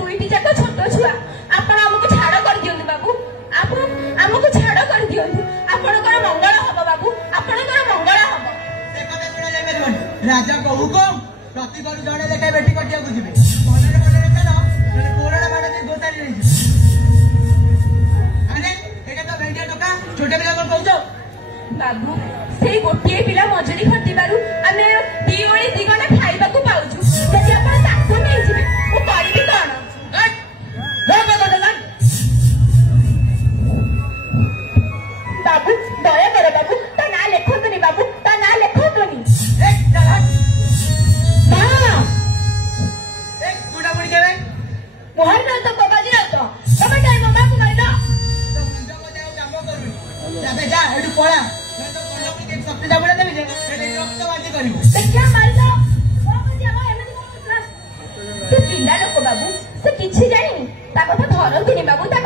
दुईटी जाक छोट छुआ आपण हमको छाड़ कर दियंतु बाबू आपण हमको छाड़ कर दियंतु आपणकर मंगल हबो बाबू आपणकर मंगल हबो से कते सुना जाय मेरवन राजा को हुकुम प्रति गण जणे लेखा बेटी कटिया को जिवे मनरे मनरे चलो जने कोरडा माने गोतारी रही आने एटा तो भेंडिया टका छोटे पिला कोन कहउछो बाबू से गोटिए पिला मजूरी खटिबारु आमे दी ओळी दिगना खाइबा को पाउछु जदि आपण ताको नै जिवे ओ परिबी कोन बाबू दया कर बाबू ता ना लेखोतनी बाबू ता ना लेखोतनी एक चलहट हां एक गुडा मुड़ी केवे मोहन न तो बाबाजी न तो बाबा टाइम बाबू माइलो तो मुंडा को जाओ काम करू जाबे जा एडू पळा न तो कोन के सप्ते जाबुला देबी जे एडे रक्त बाजी करिवो देखिया मारिलो बाबाजी हम एमति कोन तू पिला लोक बाबू से किछि जानी ता कथा धरंतिनी बाबू ता